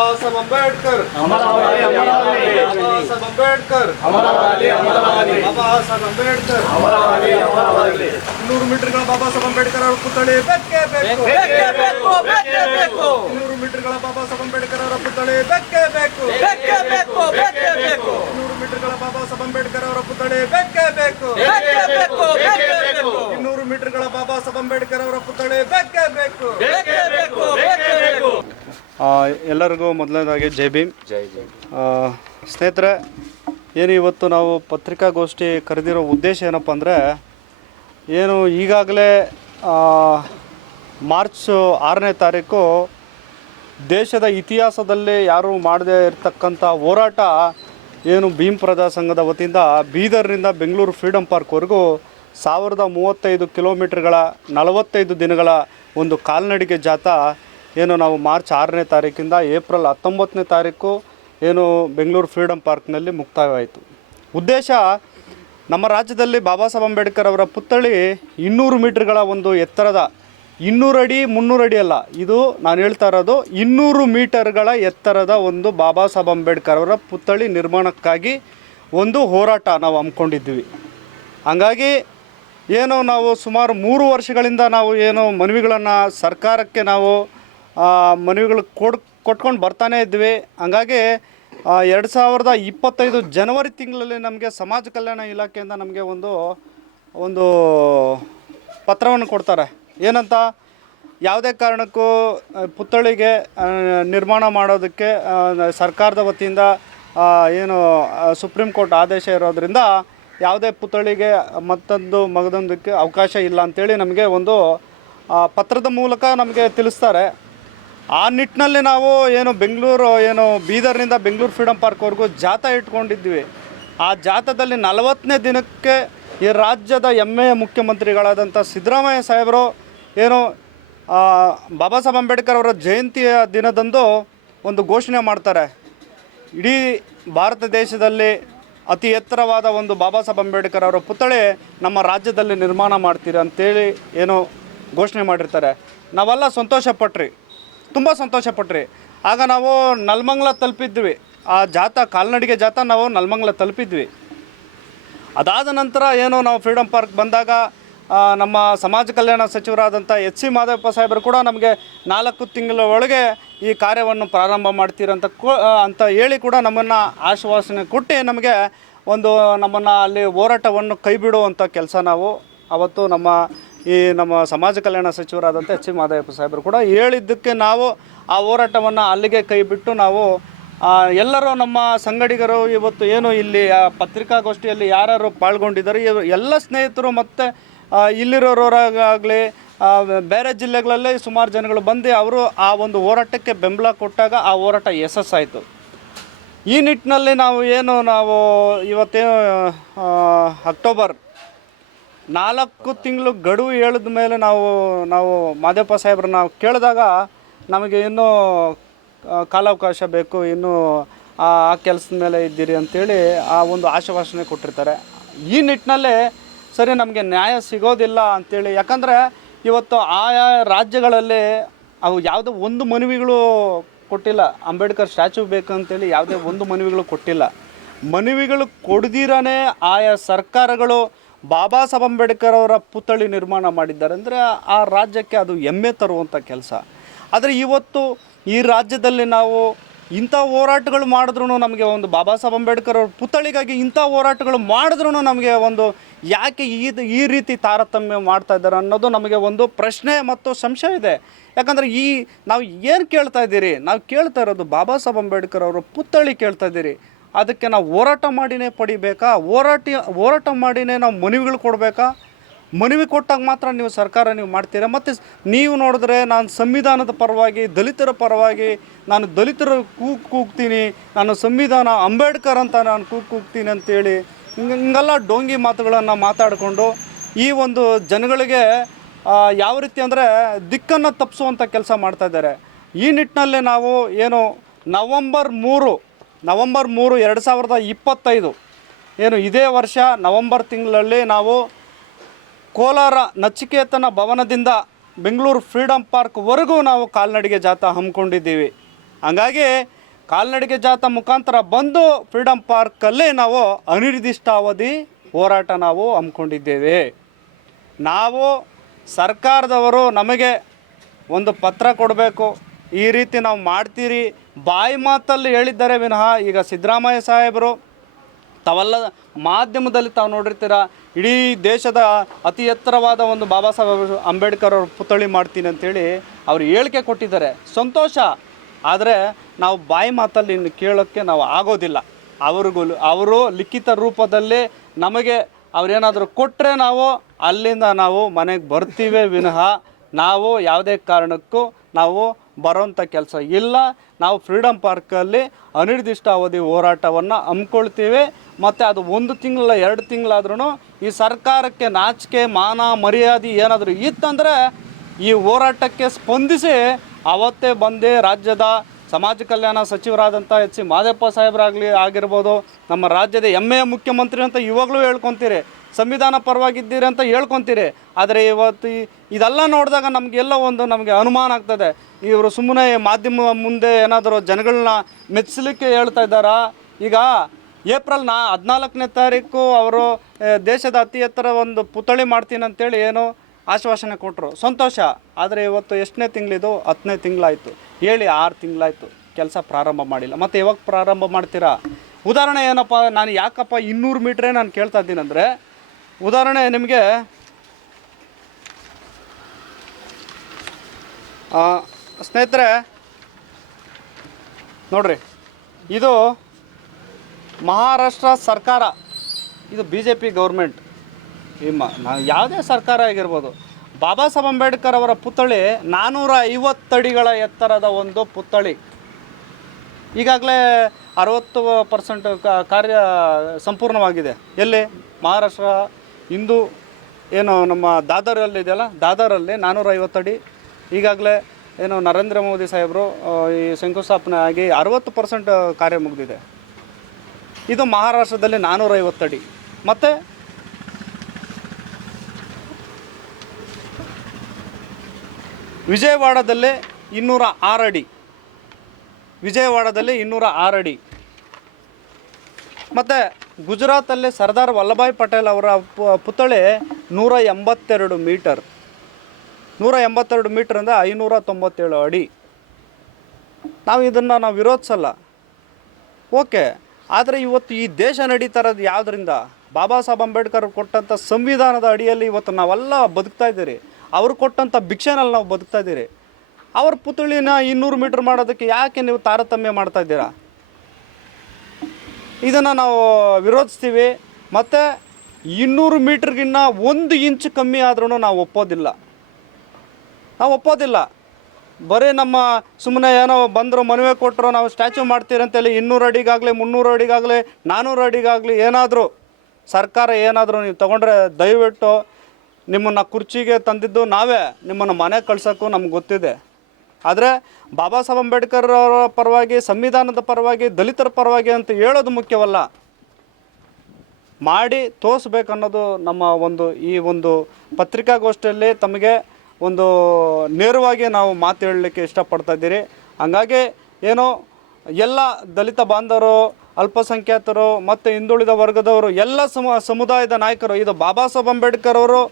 ಬಾಬಾ ಸಾಹೇಬ್ ಅಂಬೇಡ್ಕರ್ ಅಮರವಾಗಲಿ, ಅಮರವಾಗಲಿ. ಬಾಬಾ ಸಾಹೇಬ್ ಅಂಬೇಡ್ಕರ್ ಅಮರವಾಗಲಿ, ಅಮರವಾಗಲಿ. ಬಾಬಾ ಸಾಹೇಬ್ ಅಂಬೇಡ್ಕರ್ ಅಮರವಾಗಲಿ, ಅಮರವಾಗಲಿ. 200 ಮೀಟರ್ಗಳ ಬಾಬಾ ಸಾಹೇಬ್ ಅಂಬೇಡ್ಕರ್ ಅವರ ಪುತ್ಥಳಿ ಬೇಕೇ ಬೇಕು. ಬೇಕೇ ಬೇಕು, ಬೇಕೇ ಬೇಕು. 200 ಮೀಟರ್ಗಳ ಬಾಬಾ ಸಾಹೇಬ್ ಅಂಬೇಡ್ಕರ್ ಅವರ ಪುತ್ಥಳಿ ಬೇಕೇ ಬೇಕು. ಬೇಕೇ ಬೇಕು, ಬೇಕೇ ಬೇಕು. 200 ಮೀಟರ್ಗಳ ಬಾಬಾ ಸಾಹೇಬ್ ಅಂಬೇಡ್ಕರ್ ಅವರ ಪುತ್ಥಳಿ ಬೇಕೇ ಬೇಕು. ಬೇಕೇ ಬೇಕು, ಬೇಕೇ ಬೇಕು. 200 ಮೀಟರ್ಗಳ ಬಾಬಾ ಸಾಹೇಬ್ ಅಂಬೇಡ್ಕರ್ ಅವರ ಪುತ್ಥಳಿ ಬೇಕೇ ಬೇಕು. ಬೇಕೇ ಬೇಕು, ಬೇಕೇ ಬೇಕು. ಎಲ್ಲರಿಗೂ ಮೊದಲನೇದಾಗಿ ಜೈ ಭೀಮ್. ಸ್ನೇಹಿತರೆ, ಏನು ಇವತ್ತು ನಾವು ಪತ್ರಿಕಾಗೋಷ್ಠಿ ಕರೆದಿರೋ ಉದ್ದೇಶ ಏನಪ್ಪ ಅಂದರೆ, ಏನು ಈಗಾಗಲೇ ಮಾರ್ಚ್ 6ನೇ ತಾರೀಕು ದೇಶದ ಇತಿಹಾಸದಲ್ಲಿ ಯಾರೂ ಮಾಡದೇ ಇರತಕ್ಕಂಥ ಹೋರಾಟ ಏನು ಭೀಮ್ ಪ್ರಜಾ ಸಂಘದ ವತಿಯಿಂದ ಬೀದರ್ನಿಂದ ಬೆಂಗಳೂರು ಫ್ರೀಡಮ್ ಪಾರ್ಕ್ವರೆಗೂ 1035 ಕಿಲೋಮೀಟರ್ಗಳ 45 ದಿನಗಳ ಒಂದು ಕಾಲ್ನಡಿಗೆ ಜಾಥಾ ಏನು ನಾವು ಮಾರ್ಚ್ 6ನೇ ತಾರೀಕಿಂದ ಏಪ್ರಿಲ್ 19ನೇ ತಾರೀಕು ಏನು ಬೆಂಗಳೂರು ಫ್ರೀಡಮ್ ಪಾರ್ಕ್ನಲ್ಲಿ ಮುಕ್ತಾಯವಾಯಿತು. ಉದ್ದೇಶ, ನಮ್ಮ ರಾಜ್ಯದಲ್ಲಿ ಬಾಬಾ ಸಾಹೇಬ್ ಅಂಬೇಡ್ಕರ್ ಅವರ ಪುತ್ಥಳಿ 200 ಮೀಟರ್ಗಳ ಒಂದು ಎತ್ತರದ, 200 ಅಡಿ 300 ಅಡಿ ಅಲ್ಲ, ಇದು ನಾನು ಹೇಳ್ತಾ ಇರೋದು 200 ಮೀಟರ್ಗಳ ಎತ್ತರದ ಒಂದು ಬಾಬಾ ಸಾಹೇಬ್ ಅಂಬೇಡ್ಕರ್ ಅವರ ಪುತ್ಥಳಿ ನಿರ್ಮಾಣಕ್ಕಾಗಿ ಒಂದು ಹೋರಾಟ ನಾವು ಹಮ್ಮಿಕೊಂಡಿದ್ವಿ. ಹಂಗಾಗಿ ಏನು ನಾವು ಸುಮಾರು 3 ವರ್ಷಗಳಿಂದ ನಾವು ಏನು ಮನವಿಗಳನ್ನು ಸರ್ಕಾರಕ್ಕೆ ನಾವು ಮನವಿಗಳು ಕೊಟ್ಕೊಂಡು ಬರ್ತಾನೇ ಇದ್ವಿ. ಹಂಗಾಗಿ 2025 ಜನವರಿ ತಿಂಗಳಲ್ಲಿ ನಮಗೆ ಸಮಾಜ ಕಲ್ಯಾಣ ಇಲಾಖೆಯಿಂದ ನಮಗೆ ಒಂದು ಪತ್ರವನ್ನು ಕೊಡ್ತಾರೆ. ಏನಂತ, ಯಾವುದೇ ಕಾರಣಕ್ಕೂ ಪುತ್ಥಳಿಗೆ ನಿರ್ಮಾಣ ಮಾಡೋದಕ್ಕೆ ಸರ್ಕಾರದ ವತಿಯಿಂದ ಏನು ಸುಪ್ರೀಂ ಕೋರ್ಟ್ ಆದೇಶ ಇರೋದರಿಂದ ಯಾವುದೇ ಪುತ್ಥಳಿಗೆ ಮಗದೊಂದಕ್ಕೆ ಅವಕಾಶ ಇಲ್ಲ ಅಂಥೇಳಿ ನಮಗೆ ಒಂದು ಪತ್ರದ ಮೂಲಕ ನಮಗೆ ತಿಳಿಸ್ತಾರೆ. ಆ ನಿಟ್ಟಿನಲ್ಲಿ ನಾವು ಏನು ಬೀದರ್ನಿಂದ ಬೆಂಗಳೂರು ಫ್ರೀಡಮ್ ಪಾರ್ಕ್ವರೆಗೂ ಜಾಥಾ ಇಟ್ಕೊಂಡಿದ್ವಿ. ಆ ಜಾಥಾದಲ್ಲಿ 40ನೇ ದಿನಕ್ಕೆ ಈ ರಾಜ್ಯದ ಹೆಮ್ಮೆಯ ಮುಖ್ಯಮಂತ್ರಿಗಳಾದಂಥ ಸಿದ್ದರಾಮಯ್ಯ ಸಾಹೇಬರು ಏನು ಬಾಬಾ ಸಾಹೇಬ್ ಅಂಬೇಡ್ಕರ್ ಅವರ ಜಯಂತಿಯ ದಿನದಂದು ಒಂದು ಘೋಷಣೆ ಮಾಡ್ತಾರೆ. ಇಡೀ ಭಾರತ ದೇಶದಲ್ಲಿ ಅತಿ ಎತ್ತರವಾದ ಒಂದು ಬಾಬಾ ಸಾಹೇಬ್ ಅಂಬೇಡ್ಕರ್ ಅವರ ಪುತ್ಥಳಿ ನಮ್ಮ ರಾಜ್ಯದಲ್ಲಿ ನಿರ್ಮಾಣ ಮಾಡ್ತೀರಿ ಅಂತೇಳಿ ಏನು ಘೋಷಣೆ ಮಾಡಿರ್ತಾರೆ. ನಾವೆಲ್ಲ ತುಂಬ ಸಂತೋಷಪಟ್ರಿ. ಆಗ ನಾವು ನೆಲಮಂಗಲ ತಲುಪಿದ್ವಿ. ಆ ಜಾಥಾ ಕಾಲ್ನಡಿಗೆ ಜಾಥಾ ನಾವು ನೆಲಮಂಗಲ ತಲುಪಿದ್ವಿ. ಅದಾದ ನಂತರ ಏನು ನಾವು ಫ್ರೀಡಮ್ ಪಾರ್ಕ್ ಬಂದಾಗ ನಮ್ಮ ಸಮಾಜ ಕಲ್ಯಾಣ ಸಚಿವರಾದಂಥ ಎಚ್ ಸಿ ಮಾದೇವಪ್ಪ ಸಾಹೇಬರು ಕೂಡ ನಮಗೆ 4 ತಿಂಗಳ ಒಳಗೆ ಈ ಕಾರ್ಯವನ್ನು ಪ್ರಾರಂಭ ಮಾಡ್ತೀರಂತ ಅಂತ ಹೇಳಿ ಕೂಡ ನಮ್ಮನ್ನು ಆಶ್ವಾಸನೆ ಕೊಟ್ಟು ನಮ್ಮನ್ನು ಅಲ್ಲಿ ಹೋರಾಟವನ್ನು ಕೈ ಬಿಡುವಂಥ ಕೆಲಸ ನಾವು ಅವತ್ತು ನಮ್ಮ ಸಮಾಜ ಕಲ್ಯಾಣ ಸಚಿವರಾದಂಥ ಎಚ್ ಸಿ ಮಾದೇವಪ್ಪ ಸಾಹೇಬರು ಕೂಡ ಹೇಳಿದ್ದಕ್ಕೆ ನಾವು ಆ ಹೋರಾಟವನ್ನು ಅಲ್ಲಿಗೆ ಕೈ ಬಿಟ್ಟು ನಾವು ಎಲ್ಲರೂ ನಮ್ಮ ಸಂಗಡಿಗರು ಇವತ್ತು ಏನು ಇಲ್ಲಿ ಪತ್ರಿಕಾಗೋಷ್ಠಿಯಲ್ಲಿ ಯಾರ್ಯಾರು ಪಾಲ್ಗೊಂಡಿದ್ದಾರೆ ಎಲ್ಲ ಸ್ನೇಹಿತರು ಮತ್ತು ಇಲ್ಲಿರೋರಾಗಲಿ ಬೇರೆ ಜಿಲ್ಲೆಗಳಲ್ಲಿ ಸುಮಾರು ಜನಗಳು ಬಂದು ಅವರು ಆ ಒಂದು ಹೋರಾಟಕ್ಕೆ ಬೆಂಬಲ ಕೊಟ್ಟಾಗ ಆ ಹೋರಾಟ ಯಶಸ್ಸಾಯಿತು. ಈ ನಿಟ್ಟಿನಲ್ಲಿ ನಾವು ಇವತ್ತೇನು ಅಕ್ಟೋಬರ್ 4 ತಿಂಗಳು ಗಡುವು ಹೇಳಿದ ಮೇಲೆ ನಾವು ಮಾದೇವಪ್ಪ ಸಾಹೇಬ್ರನ್ನ ಕೇಳಿದಾಗ ನಮಗೆ ಇನ್ನೂ ಕಾಲಾವಕಾಶ ಬೇಕು, ಇನ್ನೂ ಆ ಕೆಲಸದ ಮೇಲೆ ಇದ್ದೀರಿ ಅಂಥೇಳಿ ಆ ಒಂದು ಆಶ್ವಾಸನೆ ಕೊಟ್ಟಿರ್ತಾರೆ. ಈ ನಿಟ್ಟಿನಲ್ಲೇ ಸರಿ ನಮಗೆ ನ್ಯಾಯ ಸಿಗೋದಿಲ್ಲ ಅಂಥೇಳಿ, ಯಾಕಂದರೆ ಇವತ್ತು ಆಯಾ ರಾಜ್ಯಗಳಲ್ಲಿ ಅವು ಯಾವುದೋ ಒಂದು ಮನವಿಗಳು ಕೊಟ್ಟಿಲ್ಲ. ಅಂಬೇಡ್ಕರ್ ಸ್ಟ್ಯಾಚ್ಯೂ ಬೇಕಂತೇಳಿ ಯಾವುದೇ ಒಂದು ಮನವಿಗಳು ಕೊಟ್ಟಿಲ್ಲ. ಮನವಿಗಳು ಕೊಡ್ದಿರೇ ಆಯಾ ಸರ್ಕಾರಗಳು ಬಾಬಾ ಸಾಹೇಬ್ ಅಂಬೇಡ್ಕರ್ ಅವರ ಪುತ್ಥಳಿ ನಿರ್ಮಾಣ ಮಾಡಿದ್ದಾರೆ ಅಂದರೆ ಆ ರಾಜ್ಯಕ್ಕೆ ಅದು ಹೆಮ್ಮೆ ತರುವಂಥ ಕೆಲಸ. ಆದರೆ ಇವತ್ತು ಈ ರಾಜ್ಯದಲ್ಲಿ ನಾವು ಇಂಥ ಹೋರಾಟಗಳು ಮಾಡಿದ್ರೂ ನಮಗೆ ಒಂದು ಬಾಬಾ ಸಾಹೇಬ್ ಅಂಬೇಡ್ಕರ್ ಅವ್ರ ಪುತ್ಥಳಿಗಾಗಿ ಇಂಥ ಹೋರಾಟಗಳು ಮಾಡಿದ್ರೂ ನಮಗೆ ಒಂದು ಯಾಕೆ ಈ ರೀತಿ ತಾರತಮ್ಯ ಮಾಡ್ತಾ ಇದ್ದಾರೆ ಅನ್ನೋದು ನಮಗೆ ಒಂದು ಪ್ರಶ್ನೆ ಮತ್ತು ಸಂಶಯ ಇದೆ. ಯಾಕಂದರೆ ನಾವು ಏನು ಕೇಳ್ತಾ ಇದ್ದೀರಿ, ನಾವು ಕೇಳ್ತಾ ಇರೋದು ಬಾಬಾ ಸಾಹೇಬ್ ಅಂಬೇಡ್ಕರ್ ಅವರ ಪುತ್ಥಳಿ ಕೇಳ್ತಾ ಇದ್ದೀರಿ. ಅದಕ್ಕೆ ನಾವು ಹೋರಾಟ ಮಾಡಿನೇ ಪಡಿಬೇಕಾ? ಹೋರಾಟ ಮಾಡಿನೇ ನಾವು ಮನವಿಗಳು ಕೊಡಬೇಕಾ? ಮನವಿ ಕೊಟ್ಟಾಗ ಮಾತ್ರ ನೀವು ಸರ್ಕಾರ ಮಾಡ್ತೀರಾ? ಮತ್ತು ನೀವು ನೋಡಿದ್ರೆ ನಾನು ಸಂವಿಧಾನದ ಪರವಾಗಿ, ದಲಿತರ ಪರವಾಗಿ, ನಾನು ದಲಿತರ ಕೂಗ್ತೀನಿ, ನಾನು ಸಂವಿಧಾನ ಅಂಬೇಡ್ಕರ್ ಅಂತ ನಾನು ಕೂಗ್ತೀನಿ ಅಂತೇಳಿ ಹಿಂಗೆಲ್ಲ ಡೋಂಗಿ ಮಾತುಗಳನ್ನು ಮಾತಾಡಿಕೊಂಡು ಈ ಒಂದು ಜನಗಳಿಗೆ ಯಾವ ರೀತಿ ಅಂದರೆ ದಿಕ್ಕನ್ನು ತಪ್ಪಿಸುವಂಥ ಕೆಲಸ ಮಾಡ್ತಾಯಿದ್ದಾರೆ. ಈ ನಿಟ್ಟಿನಲ್ಲಿ ನಾವು ಏನು ನವಂಬರ್ 3 2025 ಏನು ಇದೇ ವರ್ಷ ನವಂಬರ್ ತಿಂಗಳಲ್ಲಿ ನಾವು ಕೋಲಾರ ನಚಿಕೇತನ ಭವನದಿಂದ ಬೆಂಗಳೂರು ಫ್ರೀಡಮ್ ಪಾರ್ಕ್ವರೆಗೂ ನಾವು ಕಾಲ್ನಡಿಗೆ ಜಾಥಾ ಹಮ್ಮಿಕೊಂಡಿದ್ದೀವಿ. ಹಂಗಾಗಿ ಕಾಲ್ನಡಿಗೆ ಜಾಥಾ ಮುಖಾಂತರ ಬಂದು ಫ್ರೀಡಮ್ ಪಾರ್ಕಲ್ಲಿ ನಾವು ಅನಿರ್ದಿಷ್ಟಾವಧಿ ಹೋರಾಟ ನಾವು ಹಮ್ಮಿಕೊಂಡಿದ್ದೇವೆ. ನಾವು ಸರ್ಕಾರದವರು ನಮಗೆ ಒಂದು ಪತ್ರ ಕೊಡಬೇಕು, ಈ ರೀತಿ ನಾವು ಮಾಡ್ತೀರಿ ಬಾಯಿ ಮಾತಲ್ಲಿ ಹೇಳಿದ್ದಾರೆ ವಿನಃ ಈಗ ಸಿದ್ದರಾಮಯ್ಯ ಸಾಹೇಬರು ತಾವೆಲ್ಲ ಮಾಧ್ಯಮದಲ್ಲಿ ತಾವು ನೋಡಿರ್ತೀರ, ಇಡೀ ದೇಶದ ಅತಿ ಎತ್ತರವಾದ ಒಂದು ಬಾಬಾ ಸಾಹೇಬ್ ಅಂಬೇಡ್ಕರ್ ಅವ್ರ ಪುತ್ಥಳಿ ಮಾಡ್ತೀನಿ ಅಂಥೇಳಿ ಅವರು ಹೇಳಿಕೆ ಕೊಟ್ಟಿದ್ದಾರೆ, ಸಂತೋಷ. ಆದರೆ ನಾವು ಬಾಯಿ ಮಾತಲ್ಲಿ ಇನ್ನು ಕೇಳೋಕ್ಕೆ ನಾವು ಆಗೋದಿಲ್ಲ. ಅವರು ಲಿಖಿತ ರೂಪದಲ್ಲಿ ನಮಗೆ ಅವರೇನಾದರೂ ಕೊಟ್ಟರೆ ನಾವು ಅಲ್ಲಿಂದ ನಾವು ಮನೆಗೆ ಬರ್ತೀವಿ ವಿನಃ ನಾವು ಯಾವುದೇ ಕಾರಣಕ್ಕೂ ನಾವು ಬರೋಂಥ ಕೆಲಸ ಇಲ್ಲ. ನಾವು ಫ್ರೀಡಮ್ ಪಾರ್ಕಲ್ಲಿ ಅನಿರ್ದಿಷ್ಟಾವಧಿ ಹೋರಾಟವನ್ನು ಹಮ್ಮಿಕೊಳ್ತೀವಿ. ಮತ್ತು ಅದು 1 ತಿಂಗಳ 2 ತಿಂಗಳಾದ್ರೂ ಈ ಸರ್ಕಾರಕ್ಕೆ ನಾಚಿಕೆ ಮಾನ ಮರ್ಯಾದೆ ಏನಾದರೂ ಇತ್ತಂದರೆ ಈ ಹೋರಾಟಕ್ಕೆ ಸ್ಪಂದಿಸಿ ಅವತ್ತೇ ಬಂದು ರಾಜ್ಯದ ಸಮಾಜ ಕಲ್ಯಾಣ ಸಚಿವರಾದಂಥ ಎಚ್ ಸಿ ಮಾದೇವಪ್ಪ ಆಗಿರ್ಬೋದು, ನಮ್ಮ ರಾಜ್ಯದ ಹೆಮ್ಮೆಯ ಮುಖ್ಯಮಂತ್ರಿ ಅಂತ ಇವಾಗಲೂ ಹೇಳ್ಕೊತೀರಿ, ಸಂವಿಧಾನ ಪರವಾಗಿದ್ದೀರಿ ಅಂತ ಹೇಳ್ಕೊತೀರಿ. ಆದರೆ ಇವತ್ತು ಇದೆಲ್ಲ ನೋಡಿದಾಗ ನಮಗೆಲ್ಲ ನಮಗೆ ಅನುಮಾನ ಆಗ್ತದೆ, ಇವರು ಸುಮ್ಮನೆ ಮಾಧ್ಯಮ ಮುಂದೆ ಏನಾದರೂ ಜನಗಳನ್ನ ಮೆಚ್ಚಲಿಕ್ಕೆ ಹೇಳ್ತಾ ಇದ್ದಾರಾ? ಈಗ ಏಪ್ರಿಲ್ 14ನೇ ತಾರೀಕು ಅವರು ದೇಶದ ಅತಿ ಎತ್ತರ ಒಂದು ಪುತ್ಥಳಿ ಮಾಡ್ತೀನಿ ಅಂತೇಳಿ ಏನು ಆಶ್ವಾಸನೆ ಕೊಟ್ಟರು, ಸಂತೋಷ. ಆದರೆ ಇವತ್ತು ಎಷ್ಟನೇ ತಿಂಗಳಿದು? 10ನೇ ತಿಂಗಳಾಯಿತು, ಹೇಳಿ 6 ತಿಂಗಳಾಯಿತು, ಕೆಲಸ ಪ್ರಾರಂಭ ಮಾಡಿಲ್ಲ. ಮತ್ತು ಯಾವಾಗ ಪ್ರಾರಂಭ ಮಾಡ್ತೀರಾ? ಉದಾಹರಣೆ ಏನಪ್ಪ, ನಾನು ಯಾಕಪ್ಪ 200 ಮೀಟ್ರೇ ನಾನು ಕೇಳ್ತಾ ಇದ್ದೀನಿ ಅಂದರೆ, ಉದಾಹರಣೆ ನಿಮಗೆ ಸ್ನೇಹಿತರೆ ನೋಡ್ರಿ, ಇದು ಮಹಾರಾಷ್ಟ್ರ ಸರ್ಕಾರ, ಇದು BJP ಗೌರ್ಮೆಂಟ್. ಯಾವುದೇ ಸರ್ಕಾರ ಆಗಿರ್ಬೋದು, ಬಾಬಾ ಸಾಹೇಬ್ ಅಂಬೇಡ್ಕರ್ ಅವರ ಪುತ್ಥಳಿ 450 ಅಡಿಗಳ ಎತ್ತರದ ಒಂದು ಪುತ್ಥಳಿ. ಈಗಾಗಲೇ 60% ಕಾರ್ಯ ಸಂಪೂರ್ಣವಾಗಿದೆ. ಎಲ್ಲಿ? ಮಹಾರಾಷ್ಟ್ರ ಹಿಂದೂ ಏನು ನಮ್ಮ ದಾದರಲ್ಲಿ ಇದೆಯಲ್ಲ, ದಾದರಲ್ಲಿ 450 ಅಡಿ ಈಗಾಗಲೇ ಏನು ನರೇಂದ್ರ ಮೋದಿ ಸಾಹೇಬರು ಈ ಶಂಕುಸ್ಥಾಪನೆ ಆಗಿ 60% ಕಾರ್ಯ ಮುಗಿದಿದೆ. ಇದು ಮಹಾರಾಷ್ಟ್ರದಲ್ಲಿ 450 ಅಡಿ. ಮತ್ತು ವಿಜಯವಾಡದಲ್ಲಿ 206 ಅಡಿ, ವಿಜಯವಾಡದಲ್ಲಿ 206 ಅಡಿ. ಮತ್ತು ಗುಜರಾತಲ್ಲಿ ಸರ್ದಾರ್ ವಲ್ಲಭಾಯ್ ಪಟೇಲ್ ಅವರ ಪುತ್ಥಳಿ 182 ಮೀಟರ್, 182 ಮೀಟ್ರಿಂದ 597 ಅಡಿ. ನಾವು ಇದನ್ನು ವಿರೋಧಿಸಲ್ಲ, ಓಕೆ. ಆದರೆ ಇವತ್ತು ಈ ದೇಶ ನಡೀತಾ ಇರೋದು ಯಾವುದರಿಂದ? ಬಾಬಾ ಸಾಹೇಬ್ ಅಂಬೇಡ್ಕರ್ ಕೊಟ್ಟಂಥ ಸಂವಿಧಾನದ ಅಡಿಯಲ್ಲಿ ಇವತ್ತು ನಾವೆಲ್ಲ ಬದುಕ್ತಾ ಇದ್ದೀರಿ. ಅವರು ಕೊಟ್ಟಂಥ ಭಿಕ್ಷೆನಲ್ಲಿ ನಾವು ಬದುಕ್ತಾ ಇದ್ದೀರಿ. ಅವ್ರ ಪುತ್ಥಳಿನ 200 ಮೀಟ್ರ್ ಮಾಡೋದಕ್ಕೆ ಯಾಕೆ ನೀವು ತಾರತಮ್ಯ ಮಾಡ್ತಾ ಇದ್ದೀರಾ? ಇದನ್ನು ನಾವು ವಿರೋಧಿಸ್ತೀವಿ. ಮತ್ತು 200 ಮೀಟ್ರಿಗಿನ್ನ 1 ಇಂಚ್ ಕಮ್ಮಿ ಆದ್ರೂ ನಾವು ಒಪ್ಪೋದಿಲ್ಲ. ಬರೀ ನಮ್ಮ ಸುಮ್ಮನೆ ಏನೋ ಬಂದರು ಮನವಿ ಕೊಟ್ಟರು ನಾವು ಸ್ಟ್ಯಾಚ್ಯೂ ಮಾಡ್ತೀರಿ ಅಂತೇಳಿ 200 ಅಡಿಗಾಗಲಿ 300 ಅಡಿಗಾಗಲಿ 400 ಅಡಿಗಾಗಲಿ ಏನಾದರೂ ಸರ್ಕಾರ ಏನಾದರೂ ನೀವು ತೊಗೊಂಡ್ರೆ ದಯವಿಟ್ಟು ನಿಮ್ಮನ್ನು ಕುರ್ಚಿಗೆ ತಂದಿದ್ದು ನಾವೇ, ನಿಮ್ಮನ್ನು ಮನೆಗೆ ಕಳ್ಸೋಕ್ಕೂ ನಮ್ಗೆ ಗೊತ್ತಿದೆ. ಆದರೆ ಬಾಬಾ ಸಾಹೇಬ್ ಅಂಬೇಡ್ಕರ್ ಅವರ ಪರವಾಗಿ, ಸಂವಿಧಾನದ ಪರವಾಗಿ, ದಲಿತರ ಪರವಾಗಿ ಅಂತ ಹೇಳೋದು ಮುಖ್ಯವಲ್ಲ, ಮಾಡಿ ತೋರಿಸ್ಬೇಕನ್ನೋದು ನಮ್ಮ ಈ ಒಂದು ಪತ್ರಿಕಾಗೋಷ್ಠಿಯಲ್ಲಿ ತಮಗೆ ಒಂದು ನೇರವಾಗಿ ನಾವು ಮಾತು ಹೇಳಲಿಕ್ಕೆ ಇಷ್ಟಪಡ್ತಾ ಇದ್ದೀರಿ. ಹಂಗಾಗಿ ಏನೋ ಎಲ್ಲ ದಲಿತ ಬಾಂಧವರು, ಅಲ್ಪಸಂಖ್ಯಾತರು ಮತ್ತು ಹಿಂದುಳಿದ ವರ್ಗದವರು, ಎಲ್ಲ ಸಮುದಾಯದ ನಾಯಕರು, ಇದು ಬಾಬಾ ಸಾಹೇಬ್ ಅಂಬೇಡ್ಕರ್ ಅವರು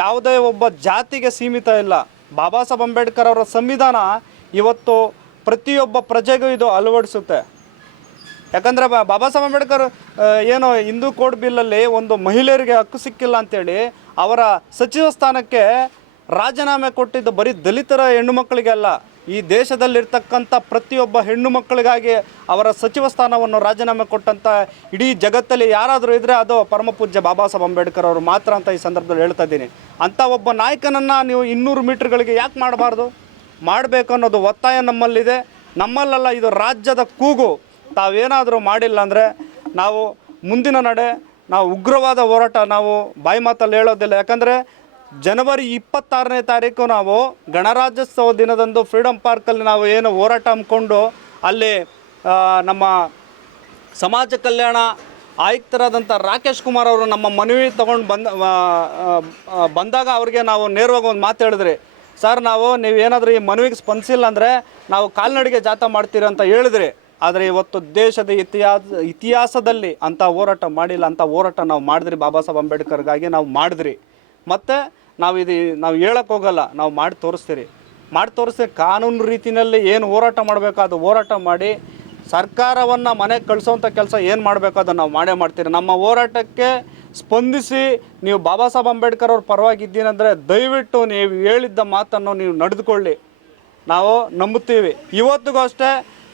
ಯಾವುದೇ ಒಬ್ಬ ಜಾತಿಗೆ ಸೀಮಿತ ಇಲ್ಲ. ಬಾಬಾ ಸಾಹೇಬ್ ಅಂಬೇಡ್ಕರ್ ಅವರ ಸಂವಿಧಾನ ಇವತ್ತು ಪ್ರತಿಯೊಬ್ಬ ಪ್ರಜೆಗೂ ಇದು ಅಳವಡಿಸುತ್ತೆ. ಯಾಕಂದರೆ ಬಾಬಾ ಸಾಹೇಬ್ ಅಂಬೇಡ್ಕರ್ ಏನು ಹಿಂದೂ ಕೋಡ್ ಬಿಲ್ಲಲ್ಲಿ ಒಂದು ಮಹಿಳೆಯರಿಗೆ ಹಕ್ಕು ಸಿಕ್ಕಿಲ್ಲ ಅಂಥೇಳಿ ಅವರ ಸಚಿವ ಸ್ಥಾನಕ್ಕೆ ರಾಜೀನಾಮೆ ಕೊಟ್ಟಿದ್ದು ಬರೀ ದಲಿತರ ಹೆಣ್ಣು ಮಕ್ಕಳಿಗೆ ಅಲ್ಲ, ಈ ದೇಶದಲ್ಲಿರ್ತಕ್ಕಂಥ ಪ್ರತಿಯೊಬ್ಬ ಹೆಣ್ಣು ಮಕ್ಕಳಿಗಾಗಿ ಅವರ ಸಚಿವ ಸ್ಥಾನವನ್ನು ರಾಜೀನಾಮೆ ಕೊಟ್ಟಂಥ ಇಡೀ ಜಗತ್ತಲ್ಲಿ ಯಾರಾದರೂ ಇದ್ದರೆ ಅದು ಪರಮ ಪೂಜ್ಯ ಬಾಬಾ ಸಾಹೇಬ್ ಅಂಬೇಡ್ಕರ್ ಅವರು ಮಾತ್ರ ಅಂತ ಈ ಸಂದರ್ಭದಲ್ಲಿ ಹೇಳ್ತಾ ಇದ್ದೀನಿ. ಅಂಥ ಒಬ್ಬ ನಾಯಕನನ್ನು ನೀವು 200 ಮೀಟ್ರ್ಗಳಿಗೆ ಯಾಕೆ ಮಾಡಬಾರ್ದು? ಮಾಡಬೇಕು ಅನ್ನೋದು ಒತ್ತಾಯ ನಮ್ಮಲ್ಲಿದೆ. ನಮ್ಮಲ್ಲಲ್ಲ, ಇದು ರಾಜ್ಯದ ಕೂಗು. ತಾವೇನಾದರೂ ಮಾಡಿಲ್ಲ ಅಂದರೆ ನಾವು ಮುಂದಿನ ನಡೆ, ನಾವು ಉಗ್ರವಾದ ಹೋರಾಟ ನಾವು ಬಾಯಿ ಮಾತಲ್ಲಿ ಹೇಳೋದಿಲ್ಲ. ಯಾಕಂದರೆ ಜನವರಿ 26ನೇ ತಾರೀಕು ನಾವು ಗಣರಾಜ್ಯೋತ್ಸವ ದಿನದಂದು ಫ್ರೀಡಮ್ ಪಾರ್ಕಲ್ಲಿ ನಾವು ಏನು ಹೋರಾಟ ಹಮ್ಮಿಕೊಂಡು ಅಲ್ಲಿ ನಮ್ಮ ಸಮಾಜ ಕಲ್ಯಾಣ ಆಯುಕ್ತರಾದಂಥ ರಾಕೇಶ್ ಕುಮಾರ್ ಅವರು ನಮ್ಮ ಮನವಿ ತೊಗೊಂಡು ಬಂದಾಗ ಅವ್ರಿಗೆ ನಾವು ನೇರವಾಗಿ ಒಂದು ಮಾತು ಹೇಳಿದ್ರಿ, ಸರ್ ನೀವೇನಾದರೂ ಈ ಮನವಿಗೆ ಸ್ಪಂದಿಸಿಲ್ಲ ಅಂದರೆ ನಾವು ಕಾಲ್ನಡಿಗೆ ಜಾಥಾ ಮಾಡ್ತೀರಿ ಅಂತ ಹೇಳಿದ್ರಿ. ಆದರೆ ಇವತ್ತು ದೇಶದ ಇತಿಹಾಸದಲ್ಲಿ ಅಂಥ ಹೋರಾಟ ಮಾಡಿಲ್ಲ. ಅಂಥ ಹೋರಾಟ ನಾವು ಮಾಡಿದ್ರಿ, ಬಾಬಾ ಸಾಹೇಬ್ ಅಂಬೇಡ್ಕರ್ಗಾಗಿ ನಾವು ಮಾಡಿದ್ರಿ. ಮತ್ತು ನಾವು ಹೇಳಕ್ಕೆ ಹೋಗಲ್ಲ, ನಾವು ಮಾಡಿ ತೋರಿಸ್ತೀರಿ. ಕಾನೂನು ರೀತಿಯಲ್ಲಿ ಏನು ಹೋರಾಟ ಮಾಡಬೇಕು ಅದು ಹೋರಾಟ ಮಾಡಿ ಸರ್ಕಾರವನ್ನು ಮನೆಗೆ ಕಳಿಸೋವಂಥ ಕೆಲಸ ಏನು ಮಾಡಬೇಕು ಅದನ್ನು ನಾವು ಮಾಡೇ ಮಾಡ್ತೀರಿ. ನಮ್ಮ ಹೋರಾಟಕ್ಕೆ ಸ್ಪಂದಿಸಿ ನೀವು ಬಾಬಾ ಸಾಹೇಬ್ ಅಂಬೇಡ್ಕರ್ ಅವ್ರ ಪರವಾಗಿದ್ದೀನಂದರೆ ದಯವಿಟ್ಟು ನೀವು ಹೇಳಿದ್ದ ಮಾತನ್ನು ನೀವು ನಡೆದುಕೊಳ್ಳಿ, ನಾವು ನಂಬುತ್ತೀವಿ. ಇವತ್ತಿಗೂ ಅಷ್ಟೇ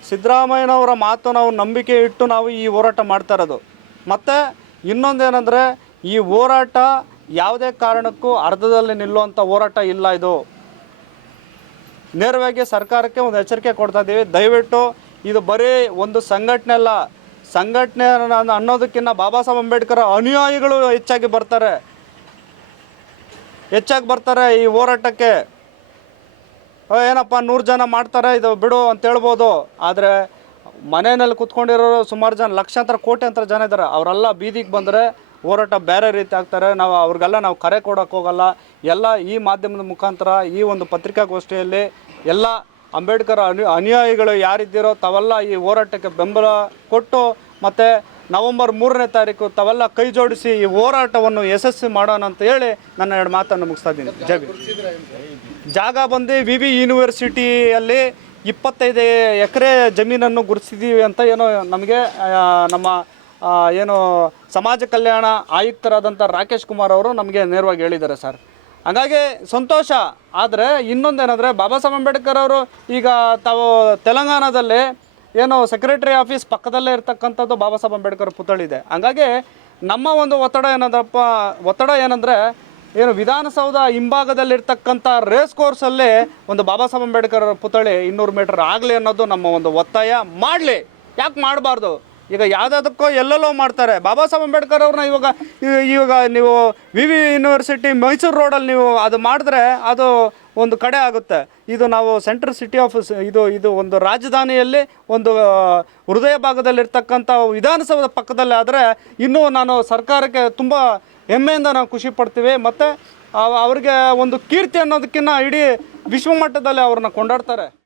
ಸಿದ್ದರಾಮಯ್ಯನವರ ಮಾತು ನಾವು ನಂಬಿಕೆ ಇಟ್ಟು ನಾವು ಈ ಹೋರಾಟ ಮಾಡ್ತಾ ಇರೋದು. ಮತ್ತು ಇನ್ನೊಂದೇನೆಂದರೆ ಈ ಹೋರಾಟ ಯಾವುದೇ ಕಾರಣಕ್ಕೂ ಅರ್ಧದಲ್ಲಿ ನಿಲ್ಲುವಂಥ ಹೋರಾಟ ಇಲ್ಲ. ಇದು ನೇರವಾಗಿ ಸರ್ಕಾರಕ್ಕೆ ಒಂದು ಎಚ್ಚರಿಕೆ ಕೊಡ್ತಾ ಇದ್ದೀವಿ. ದಯವಿಟ್ಟು ಇದು ಬರೀ ಒಂದು ಸಂಘಟನೆ ಅಲ್ಲ, ಸಂಘಟನೆ ಅನ್ನೋದಕ್ಕಿಂತ ಬಾಬಾ ಸಾಹೇಬ್ ಅಂಬೇಡ್ಕರ್ ಅನುಯಾಯಿಗಳು ಹೆಚ್ಚಾಗಿ ಬರ್ತಾರೆ ಈ ಹೋರಾಟಕ್ಕೆ. ಏನಪ್ಪ 100 ಜನ ಮಾಡ್ತಾರೆ, ಇದು ಬಿಡು ಅಂತ ಹೇಳ್ಬೋದು. ಆದರೆ ಮನೆಯಲ್ಲಿ ಕೂತ್ಕೊಂಡಿರೋರು ಸುಮಾರು ಜನ, ಲಕ್ಷಾಂತರ ಕೋಟ್ಯಾಂತರ ಜನ ಇದ್ದಾರೆ. ಅವರೆಲ್ಲ ಬೀದಿಗೆ ಬಂದರೆ ಹೋರಾಟ ಬೇರೆ ರೀತಿ ಆಗ್ತಾರೆ. ಅವ್ರಿಗೆಲ್ಲ ನಾವು ಕರೆ ಕೊಡೋಕ್ಕೆ ಹೋಗಲ್ಲ. ಎಲ್ಲ ಈ ಮಾಧ್ಯಮದ ಮುಖಾಂತರ ಈ ಒಂದು ಪತ್ರಿಕಾಗೋಷ್ಠಿಯಲ್ಲಿ ಎಲ್ಲ ಅಂಬೇಡ್ಕರ್ ಅನುಯಾಯಿಗಳು ಯಾರಿದ್ದೀರೋ ತಾವೆಲ್ಲ ಈ ಹೋರಾಟಕ್ಕೆ ಬೆಂಬಲ ಕೊಟ್ಟು ಮತ್ತು ನವೆಂಬರ್ 3ನೇ ತಾರೀಕು ತಾವೆಲ್ಲ ಕೈ ಜೋಡಿಸಿ ಈ ಹೋರಾಟವನ್ನು ಯಶಸ್ವಿ ಮಾಡೋಣ ಅಂತ ಹೇಳಿ ನನ್ನ 2 ಮಾತನ್ನು ಮುಗಿಸ್ತಾ ಇದ್ದೀನಿ. ಜೈ ಭೀಮ್. ಜಾಗ ಬಂದು ವಿ ಯೂನಿವರ್ಸಿಟಿಯಲ್ಲಿ 25 ಎಕರೆ ಜಮೀನನ್ನು ಗುರುತಿಸಿದ್ದೀವಿ ಅಂತ ಏನೋ ನಮಗೆ ನಮ್ಮ ಸಮಾಜ ಕಲ್ಯಾಣ ಆಯುಕ್ತರಾದಂಥ ರಾಕೇಶ್ ಕುಮಾರ್ ಅವರು ನಮಗೆ ನೇರವಾಗಿ ಹೇಳಿದ್ದಾರೆ ಸರ್. ಹಾಗಾಗಿ ಸಂತೋಷ. ಆದರೆ ಇನ್ನೊಂದೇನೆಂದರೆ ಬಾಬಾ ಸಾಹೇಬ್ ಅಂಬೇಡ್ಕರ್ ಅವರು ಈಗ ತಾವು ತೆಲಂಗಾಣದಲ್ಲಿ ಸೆಕ್ರೆಟರಿ ಆಫೀಸ್ ಪಕ್ಕದಲ್ಲೇ ಇರ್ತಕ್ಕಂಥದ್ದು ಬಾಬಾ ಸಾಹೇಬ್ ಅಂಬೇಡ್ಕರ್ ಪುತ್ಥಳಿ ಇದೆ. ಹಾಗಾಗಿ ನಮ್ಮ ಒಂದು ಒತ್ತಡ ಏನಂದರೆ ವಿಧಾನಸೌಧ ಹಿಂಭಾಗದಲ್ಲಿರ್ತಕ್ಕಂಥ ರೇಸ್ ಕೋರ್ಸಲ್ಲಿ ಒಂದು ಬಾಬಾ ಸಾಹೇಬ್ ಅಂಬೇಡ್ಕರ್ ಪುತ್ಥಳಿ 200 ಮೀಟರ್ ಆಗಲಿ ಅನ್ನೋದು ನಮ್ಮ ಒಂದು ಒತ್ತಾಯ. ಮಾಡಲಿ, ಯಾಕೆ ಮಾಡಬಾರ್ದು? ಈಗ ಯಾವುದಕ್ಕೋ ಎಲ್ಲೆಲ್ಲೋ ಮಾಡ್ತಾರೆ. ಬಾಬಾ ಸಾಹೇಬ್ ಅಂಬೇಡ್ಕರ್ ಅವ್ರನ್ನ ಇವಾಗ ನೀವು ವಿ ಯೂನಿವರ್ಸಿಟಿ ಮೈಸೂರು ರೋಡಲ್ಲಿ ನೀವು ಅದು ಮಾಡಿದ್ರೆ ಅದು ಒಂದು ಕಡೆ ಆಗುತ್ತೆ. ಇದು ನಾವು ಸೆಂಟ್ರಲ್ ಸಿಟಿ ಆಫ್ ಇದು ಒಂದು ರಾಜಧಾನಿಯಲ್ಲಿ ಒಂದು ಹೃದಯ ಭಾಗದಲ್ಲಿರ್ತಕ್ಕಂಥ ವಿಧಾನಸೌಧ ಪಕ್ಕದಲ್ಲಿ ಆದರೆ ಇನ್ನೂ ನಾನು ಸರ್ಕಾರಕ್ಕೆ ತುಂಬ ಹೆಮ್ಮೆಯಿಂದ ನಾವು ಖುಷಿ ಪಡ್ತೀವಿ. ಮತ್ತು ಅವ್ರಿಗೆ ಒಂದು ಕೀರ್ತಿ ಅನ್ನೋದಕ್ಕಿಂತ ಇಡೀ ವಿಶ್ವಮಟ್ಟದಲ್ಲಿ ಅವ್ರನ್ನ ಕೊಂಡಾಡ್ತಾರೆ.